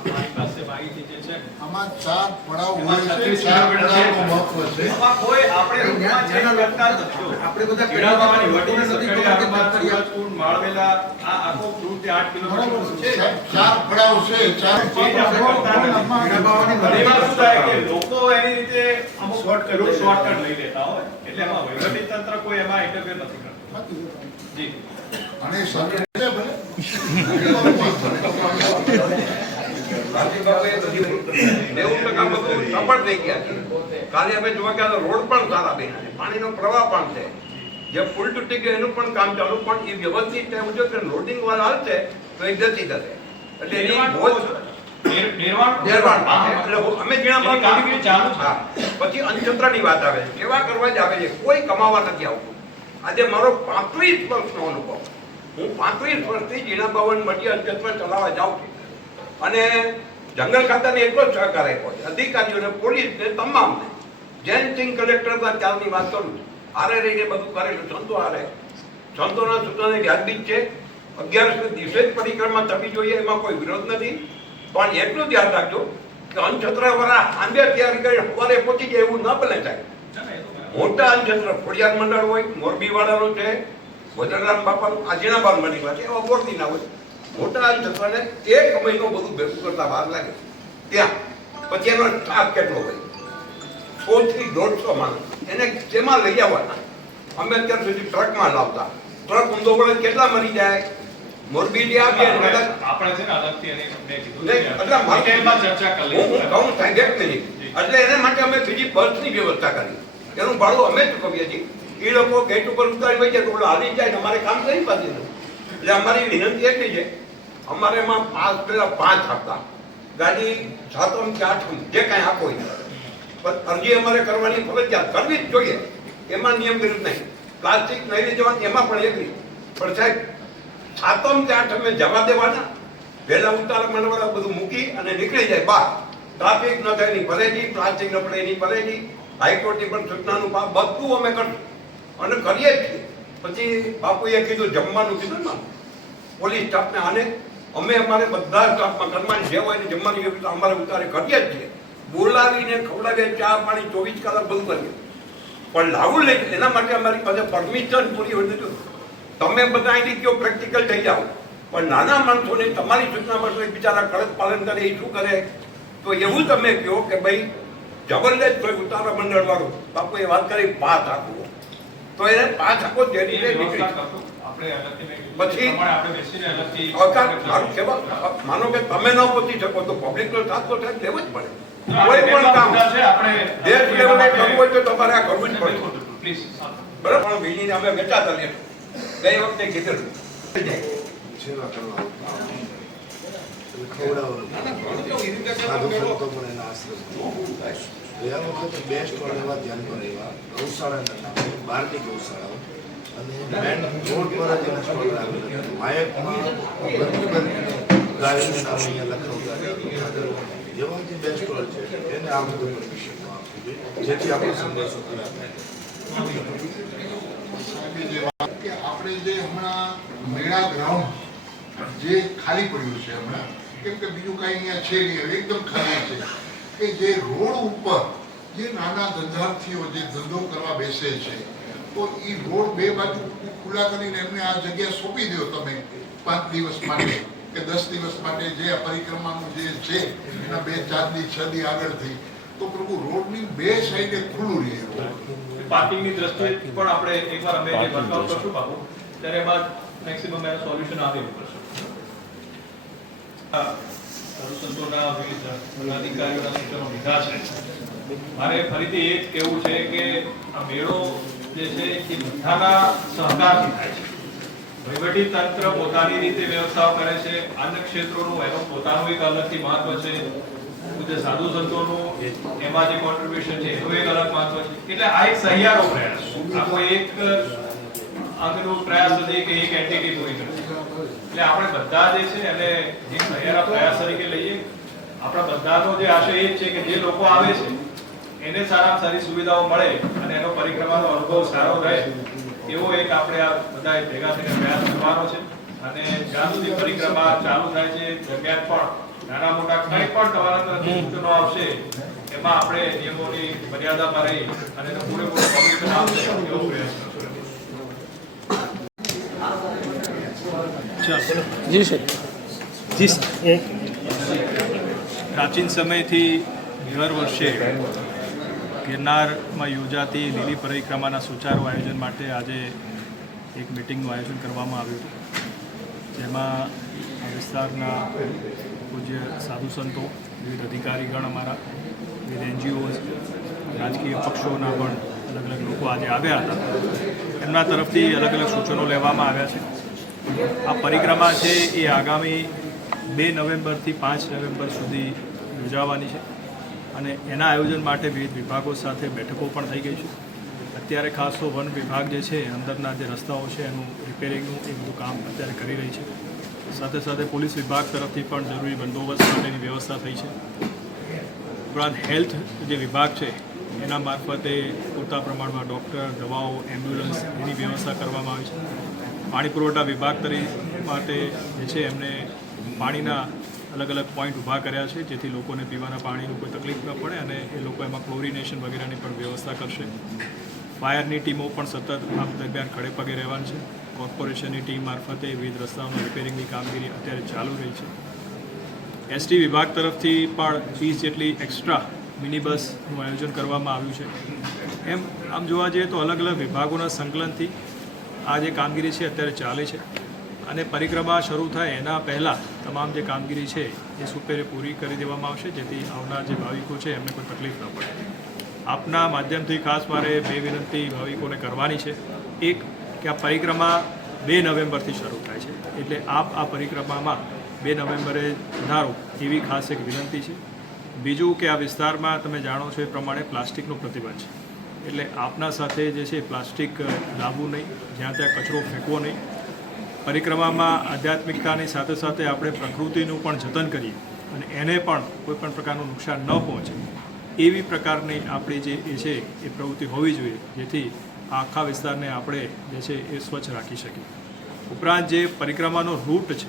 અમારી પાસે માહિતી જે છે આમાં 4 પડાવ હોય છે, 4 પડાવનું મહત્વ છે. એમાં કોઈ આપણે રૂટમાં change કરતા જ નથી. આપણે બધા ખેડાવાળાની વટી નથી સકડિયામાં, સુરજપુર, માળવેલા આ આખો રૂટ 8 કિલોમીટર છે. 4 પડાવ છે, 4 change આપણે કરતા નથી. ઘણીવાર શું થાય કે લોકો એની રીતે અમુક શોર્ટકટ લઈ લેતા હોય, એટલે એમાં વહીવટી તંત્ર કોઈ એમાં ઇન્ટરફેર નથી કરતું. જી અને સરકાર ભલે કાલે અમે જોવા ગયા રોડ પણ સારા બન્યા છે, પાણીનો પ્રવાહ પણ છે, જે પુલ તૂટી ગયો એનું પણ કામ ચાલુ, પણ એ વ્યવસ્થિત એવું છે કે લોડિંગ વાળા હાલશે તો એ જતી જશે, એટલે એની બહુ પછી અંધશ્રદ્ધાની વાત આવે છે, કેવા કરવા જ આવે છે, કોઈ કમાવા નથી આવતું. આજે મારો 35 વર્ષનો અનુભવ, હું 35 વર્ષથી જીણા બાવન મટી અંધશ્રદ્ધા ચલાવવા જાઉં છું, અને જંગલ ખાતાને એટલો જ સહકાર આપ્યો છે, અધિકારીઓને, પોલીસને, તમામને. જૈન સિંહ કલેક્ટરના ત્યારની વાત કરું છું, હારે રહીને બધું કરેલું, સંતો હારે, સંતોના સૂચનાને વ્યાજબી છે. 11 દિવસે જ પરિક્રમા થવી જોઈએ, એમાં કોઈ વિરોધ નથી, પણ એટલું ધ્યાન રાખજો કે અંધશ્રદ્ધા વાળા આંબે તૈયારી કરી સવારે પહોંચી જાય એવું ન બને સાહેબ. મોટા અંધશ્રદ્ધા ખોડિયાર મંડળ હોય, મોરબી વાળાનું છે, વજરામ બાપાનું, આજીણાબાન બની વાત એવા બોરથી ના હોય. મોટા અંધશ્રદ્ધાને 1 મહિનો બધું ભેગું કરતા વાર લાગે ત્યાં, પછી એનો સ્ટાફ કેટલો હોય, 100 થી 150 માણસ, એને શેમાં લઈ આવવાના? અમે અત્યાર સુધી ટ્રકમાં લાવતા, ટ્રક ઊંધો પડે કેટલા મરી જાય. મોરબી જે આપીએ આપણે છે ને અલગથી એને કીધું છે ચર્ચા કરી હું કહું સાહેબ 1 મિનિટ, એટલે એના માટે અમે બીજી બસની વ્યવસ્થા કરી, એનું ભાડું અમે ચૂકવીએ છીએ. એ લોકો ગેટ ઉપર ઉતારી હોય છે તો હાલી જાય, અમારે કામ કરી પાછી નથી. એટલે અમારી વિનંતી એટલી છે, અમારે એમાં 5 આપતા ગાડી 7મ કે 8મ જે કાંઈ આપો પણ અરજી અમારે કરવાની ફરજિયાત કરવી જ જોઈએ, એમાં નિયમ વિરુદ્ધ નહીં. પ્લાસ્ટિક નહીં લઈ જવાનું એમાં પણ એગ્રી, પણ સાહેબ 7મ કે 8મ જવા દેવાના, વહેલા ઉતારા માંડવાળા બધું મૂકી અને નીકળી જાય બહાર. ટ્રાફિક ન થાય એની પરેજી, પ્લાસ્ટિક ન પડે એની પરેજી, હાઈકોર્ટની પણ સૂચનાનું બધું અમે કરશું અને કરીએ જ છીએ. પછી બાપુએ કીધું જમવાનું કીધું ને પોલીસ સ્ટાફને, આને અમે અમારે બધા સ્ટાફમાં કરવાની જે હોય ને જમવાની વ્યવસ્થા અમારે ઉતારે કરીએ જ છીએ. બોલાવીને ખવડાવીએ, ચા પાણી 24 કલાક બધું કરીએ, પણ લાવું લઈ એના માટે અમારી પાસે પરમિશન પૂરી હોય નથી. તમે બધા અહીંથી કયો પ્રેક્ટિકલ થઈ જાઓ, પણ નાના માણસોને તમારી સૂચના માટે બિચારા કડક પાલન કરે, એ શું કરે? તો એવું તમે કહો કે ભાઈ જબરદસ્ત કોઈ ઉતારા મંડળ વાળો બાપુએ વાત કરી 5 આપવો, તો એને 5 આપો જે રીતે નીકળી પછી મારું કહેવા, માનો કે તમે ન પહોંચી શકો તો પબ્લિક નો સાથ તો સાહેબ લેવો જ પડે. કોઈ પણ કામ દેશ લેવલે કરવું હોય તો તમારે આ કરવું જ પડે, બરાબર? પણ બીજીને અમે વેચાતા લેશું, ગઈ વખતે કીધું સેવા કરવા ખવડાવવાનું ગયા વખતે બેસ્ટ એવા ધ્યાન પર એવા ગૌશાળાના નામે બહારની ગૌશાળાઓ અને મેન રોડ પર જ એના સ્ટોલ લાવેલા, માયકમાં બધી ગાયોના નામે અહીંયા લખવતા એવા જે બેસ્ટ સ્ટોલ છે એને આ બધું પરમિશનમાં આપવું જોઈએ, જેથી આપણો સંદેશો કે આપણે જે હમણાં મેળા ગ્રાઉન્ડ જે ખાલી પડ્યું છે હમણાં, કેમ કે બીજું કાંઈ અહીંયા છે નહીં, એકદમ ખાલી છે, કે જે રોડ ઉપર જે નાના ધંધાર્થીઓ જે ધંધો કરવા બેસે છે, તો એ રોડ 2 બાજુ ખુલ્લા કરીને એમને આ જગ્યા સોંપી દો તમે 5 દિવસ માટે કે 10 દિવસ માટે, જે આ પરિક્રમાનું જે છે એના 2-4 દી 6 દી આગળથી, તો પ્રભુ રોડની 2 સાઈડે ખુલ્લું રહે. પાર્કિંગની દ્રષ્ટિએ પણ આપણે એકવાર અમે જે વર્કઆઉટ કરશું બાપુ, ત્યારે એમાં મેક્સિમમ એનું સોલ્યુશન આવેલું કરશું. સંતોના વિવિધ અધિકારીઓના સૂચનો લીધા છે. મારે ફરીથી એ જ કહેવું છે કે આ મેળો જે છે એ બધાના સહકારથી થાય છે. વહીવટી તંત્ર પોતાની રીતે વ્યવસ્થાઓ કરે છે, અન્ય ક્ષેત્રોનું એનું પોતાનું એક અલગથી મહત્વ છે, જે સાધુ સંતોનું એમાં જે કોન્ટ્રીબ્યુશન છે એનું એક અલગ મહત્વ છે. એટલે આ એક સહિયારો પ્રયાસ, આ કોઈ એક અંગનો પ્રયાસ નથી કે એક એન્ટિટી પૂરી કરશે. એટલે આપણે બધા જે છે એને એક સહિયારા પ્રયાસ તરીકે લઈએ આપણા બધાનો જે આશય એ જ છે કે જે લોકો આવે છે એને સારામાં સારી સુવિધાઓ મળે અને એનો પરિક્રમાનો અનુભવ સારો રહે એવો એક આપણે આ બધાએ ભેગા થઈને પ્રયાસ કરવાનો છે. અને જ્યાં સુધી પરિક્રમા ચાલુ થાય છે દરમિયાન પણ નાના મોટા કંઈ પણ તમારા તરફથી સૂચનો આવશે એમાં આપણે નિયમોની મર્યાદામાં રહી અને એનો પૂરેપૂરો સોલ્યુશન આવશે એવો પ્રયાસ કરશું. જી સર. પ્રાચીન સમયથી દર વર્ષે ગિરનારમાં યોજાતી લીલી પરિક્રમાના સુચારુ આયોજન માટે આજે એક મિટિંગનું આયોજન કરવામાં આવ્યું હતું, જેમાં આ વિસ્તારના પૂજ્ય સાધુ સંતો, વિવિધ અધિકારીગણ, અમારા વિવિધ NGOs, રાજકીય પક્ષોના પણ અલગ અલગ લોકો આજે આવ્યા હતા. એમના તરફથી અલગ અલગ સૂચનો લેવામાં આવ્યા છે. આ પરિક્રમા છે એ આગામી 2 નવેમ્બરથી 5 નવેમ્બર સુધી યોજાવાની છે અને એના આયોજન માટે વિવિધ વિભાગો સાથે બેઠકો પણ થઈ ગઈ છે. અત્યારે ખાસ તો વન વિભાગ જે છે અંદરના જે રસ્તાઓ છે એનું રિપેરિંગનું એ બધું કામ અત્યારે કરી રહી છે. સાથે સાથે પોલીસ વિભાગ તરફથી પણ જરૂરી બંદોબસ્ત માટેની વ્યવસ્થા થઈ છે. ઉપરાંત હેલ્થ જે વિભાગ છે એના મારફતે પૂરતા પ્રમાણમાં ડૉક્ટર, દવાઓ, એમ્બ્યુલન્સ એની વ્યવસ્થા કરવામાં આવી છે. પાણી પુરવઠા વિભાગ માટે જે છે એમને પાણીના અલગ અલગ પોઈન્ટ ઊભા કર્યા છે, જેથી લોકોને પીવાના પાણીનું કોઈ તકલીફ ન પડે અને એ લોકો એમાં ક્લોરિનેશન વગેરેની પણ વ્યવસ્થા કરશે. ફાયરની ટીમો પણ સતત આ દરમિયાન ખડે પગે રહેવાની છે. કોર્પોરેશનની ટીમ મારફતે વિવિધ રસ્તાઓના રિપેરિંગની કામગીરી અત્યારે ચાલુ રહી છે. ST વિભાગ તરફથી પણ 20 જેટલી એક્સ્ટ્રા મિની બસનું આયોજન કરવામાં આવ્યું છે. એમ આમ જોવા જઈએ તો અલગ અલગ વિભાગોના સંકલનથી આ જે કામગીરી છે અત્યારે ચાલે છે અને પરિક્રમા શરૂ થાય એના પહેલાં તમામ જે કામગીરી છે એ સુપેરે પૂરી કરી દેવામાં આવશે, જેથી આવનાર જે ભાવિકો છે એમને કોઈ તકલીફ ન પડે. આપના માધ્યમથી ખાસ મારે 2 વિનંતી ભાવિકોને કરવાની છે. એક કે આ પરિક્રમા 2 નવેમ્બરથી શરૂ થાય છે, એટલે આપ આ પરિક્રમામાં 2 નવેમ્બરે ધારો એવી ખાસ એક વિનંતી છે. બીજું કે આ વિસ્તારમાં તમે જાણો છો એ પ્રમાણે પ્લાસ્ટિકનો પ્રતિબંધ છે, એટલે આપના સાથે જે છે પ્લાસ્ટિક લાવવું નહીં, જ્યાં ત્યાં કચરો ફેંકવો નહીં. પરિક્રમામાં આધ્યાત્મિકતાની સાથે સાથે આપણે પ્રકૃતિનું પણ જતન કરીએ અને એને પણ કોઈપણ પ્રકારનું નુકસાન ન પહોંચે એવી પ્રકારની આપણી જે એ છે એ પ્રવૃત્તિ હોવી જોઈએ, જેથી આખા વિસ્તારને આપણે જે છે એ સ્વચ્છ રાખી શકીએ. ઉપરાંત જે પરિક્રમાનો રૂટ છે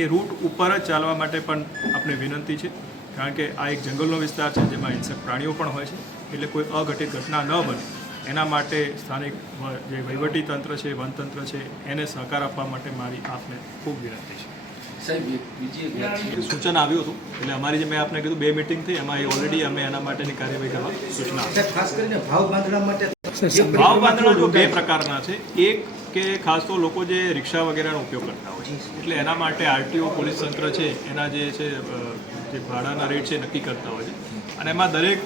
એ રૂટ ઉપર જ ચાલવા માટે પણ આપણે વિનંતી છે, કારણ કે આ એક જંગલનો વિસ્તાર છે જેમાં હિંસક પ્રાણીઓ પણ હોય છે, એટલે કોઈ અઘટિત ઘટના ન બને એના માટે સ્થાનિક જે વહીવટી તંત્ર છે, વનતંત્ર છે, એને સહકાર આપવા માટે મારી આપને ખૂબ વિનંતી છે. સૂચન આવ્યું હતું, એટલે અમારી જે મેં આપને કીધું 2 મિટિંગ થઈ, એમાં ઓલરેડી અમે એના માટેની કાર્યવાહી કરવા સૂચના આપી. ખાસ કરીને ભાવ બાંધણા માટે ભાવ બાંધણા જો 2 પ્રકારના છે. એક કે ખાસ તો લોકો જે રિક્ષા વગેરેનો ઉપયોગ કરતા હોય છે, એટલે એના માટે RTO પોલીસ તંત્ર છે એના જે છે જે ભાડાના રેટ છે નક્કી કરતા હોય છે અને એમાં દરેક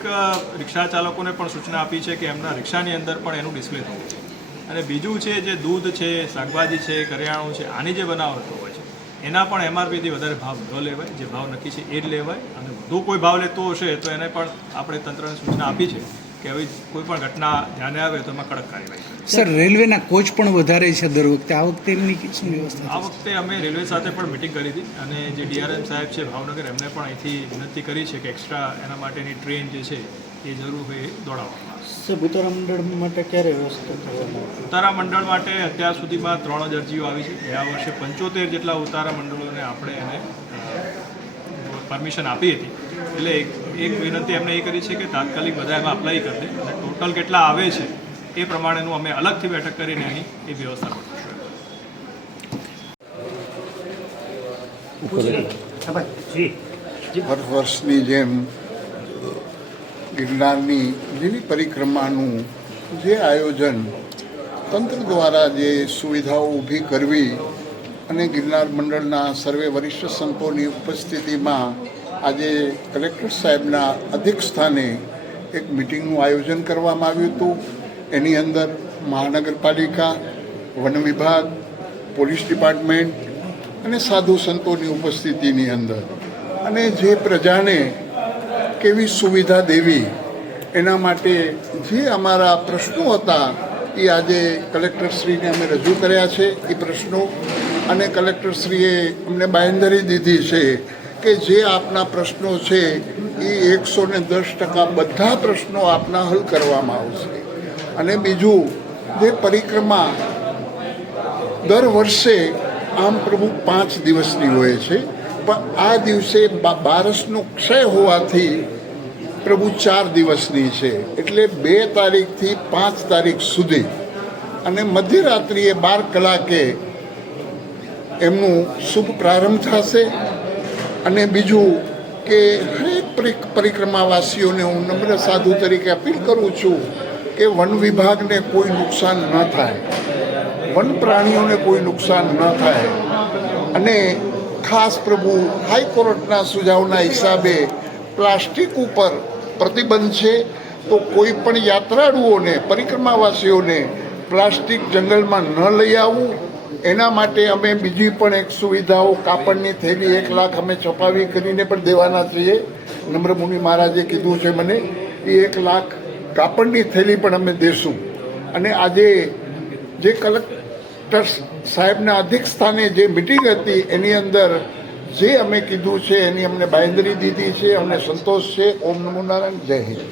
રિક્ષા ચાલકોને પણ સૂચના આપી છે કે એમના રિક્ષાની અંદર પણ એનું ડિસ્પ્લે થવું છે. અને બીજું છે જે દૂધ છે, શાકભાજી છે, કરિયાણું છે, આની જે બનાવટો હોય છે એના પણ MRPથી વધારે ભાવ ન લેવાય, જે ભાવ નક્કી છે એ જ લેવાય. અને વધુ કોઈ ભાવ લેતો હશે તો એને પણ આપણે તંત્રને સૂચના આપી છે કે આવી કોઈ પણ ઘટના ધ્યાને આવે તો એમાં કડક કાર્યવાહી. સર, રેલવેના કોચ પણ વધારે છે દર વખતે, આ વખતે એમની શું વ્યવસ્થા? આ વખતે અમે રેલવે સાથે પણ મિટિંગ કરી હતી અને જે DRM સાહેબ છે ભાવનગર, એમને પણ અહીંથી વિનંતી કરી છે કે એક્સ્ટ્રા એના માટેની ટ્રેન જે છે એ જરૂર હોય એ દોડાવવામાં આવે. સર, ઉતારા મંડળ માટે ક્યારે વ્યવસ્થા કરવામાં આવે? ઉતારા મંડળ માટે અત્યાર સુધીમાં 3 જ અરજીઓ આવી છે. ગયા વર્ષે 75 જેટલા ઉતારા મંડળોને આપણે એને પરમિશન આપી હતી, એટલે એક વિનંતી એમને એ કરી છે કે તાત્કાલિક બધા એમાં અપ્લાય કરી દે અને ટોટલ કેટલા આવે છે એ પ્રમાણેનું અમે અલગથી બેઠક કરીને અહીં એ વ્યવસ્થા કરીશું. હર વર્ષની જેમ ગિરનારની લીલી પરિક્રમાનું જે આયોજન તંત્ર દ્વારા જે સુવિધાઓ ઊભી કરવી અને ગિરનાર મંડળના સર્વે વરિષ્ઠ સંતોની ઉપસ્થિતિમાં આજે કલેક્ટર સાહેબના અધ્યક્ષસ્થાને એક મિટિંગનું આયોજન કરવામાં આવ્યું હતું. એની અંદર મહાનગરપાલિકા, વન વિભાગ, પોલીસ ડિપાર્ટમેન્ટ અને સાધુ સંતોની ઉપસ્થિતિની અંદર અને જે પ્રજાને કેવી સુવિધા દેવી એના માટે જે અમારા પ્રશ્નો હતા એ આજે કલેક્ટરશ્રીને અમે રજૂ કર્યા છે. એ પ્રશ્નો અને કલેક્ટરશ્રીએ અમને બાંયધરી દીધી છે કે જે આપના પ્રશ્નો છે એ 110% બધા પ્રશ્નો આપના હલ કરવામાં આવશે. અને બીજું, જે પરિક્રમા દર વર્ષે આમ પ્રમુખ 5 દિવસની હોય છે, પણ આ દિવસે બારસનો ક્ષય હોવાથી પ્રભુ 4 દિવસની છે. એટલે 2 તારીખથી 5 તારીખ સુધી અને મધ્યરાત્રિએ 12 કલાકે એમનું શુભ પ્રારંભ થશે. અને બીજું કે હરેક પરિક્રમાવાસીઓને હું નમ્ર સાધુ તરીકે અપીલ કરું છું કે વન વિભાગને કોઈ નુકસાન ન થાય, વન પ્રાણીઓને કોઈ નુકસાન ન થાય. અને ખાસ પ્રભુ હાઈકોર્ટના સુઝાવના હિસાબે પ્લાસ્ટિક ઉપર પ્રતિબંધ છે, તો કોઈ પણ યાત્રાળુઓને, પરિક્રમાવાસીઓને પ્લાસ્ટિક જંગલમાં ન લઈ આવવું. એના માટે અમે બીજી પણ એક સુવિધાઓ, કાપડની થેલી 1 લાખ અમે છપાવી કરીને પણ દેવાના છીએ. નમ્ર મુનિ મહારાજે કીધું છે મને, એ 1 લાખ કાપડની થેલી પણ અમે દેશું. અને આજે જે કલેક્ટર સાહેબના અધિક સ્થાને જે મિટિંગ હતી એની અંદર જે અમે કીધું છે એની અમને બાંયધરી દીધી છે. અમને સંતોષ છે. ઓમ નમો નારાયણ. જય હિન્દ.